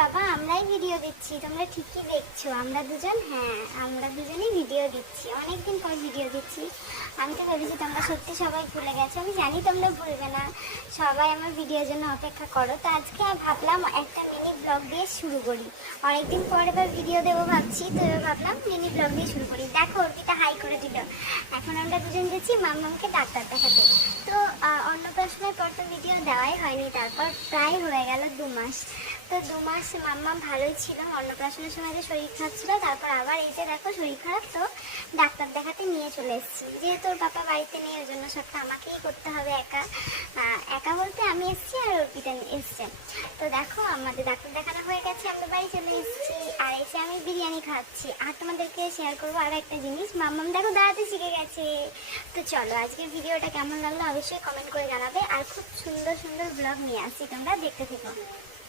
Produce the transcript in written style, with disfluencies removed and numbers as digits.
বাবা, আমরাই ভিডিও দিচ্ছি, তোমরা ঠিকই দেখছো। আমরা দুজন, হ্যাঁ আমরা দুজনেই ভিডিও দিচ্ছি, অনেকদিন পর ভিডিও দিচ্ছি। আমি তো ভেবেছি তোমরা সত্যি সবাই ভুলে গেছো, আমি জানি তোমরা ভুলবে না, সবাই আমার ভিডিওর জন্য অপেক্ষা করো। তো আজকে ভাবলাম একটা মিনি ব্লগ দিয়ে শুরু করি, অনেকদিন পর এবার ভিডিও দেবো ভাবছি, তো এবার ভাবলাম মিনি ব্লগ দিয়ে শুরু করি। দেখো অর্পিতা হাই করে দিল। এখন আমরা দুজন গেছি মাম্মামকে ডাক্তার দেখাতে। তো অন্নপ্রাশনের পর তো ভিডিও দেওয়াই হয়নি, তারপর প্রায় হয়ে গেল 2 মাস। তো 2 মাস মাম্মাম ভালোই ছিল, অন্নপ্রাশনের সময় যে শরীর খারাপ ছিল, তারপর আবার এই যে দেখো শরীর খারাপ, তো ডাক্তার দেখাতে নিয়ে চলে এসেছি। যেহেতু ওর পাপা বাড়িতে নেই, ওই জন্য সবটা আমাকেই করতে হবে একা। একা বলতে আমি এসেছি আর অর্পিতা এসছে। তো দেখো আমাদের ডাক্তার দেখানো হয়ে গেছে, আমরা বাড়ি চলে এসেছি, আর এসে আমি বিরিয়ানি খাচ্ছি। আর তোমাদেরকে শেয়ার করবো আরও একটা জিনিস, মাম্মাম দেখো দাঁড়াতে শিখে গেছে। তো চলো আজকের ভিডিওটা কেমন লাগলো অবশ্যই কমেন্ট করে জানাবে, আর খুব সুন্দর সুন্দর ব্লগ নিয়ে আসছি, তোমরা দেখতে থেকো।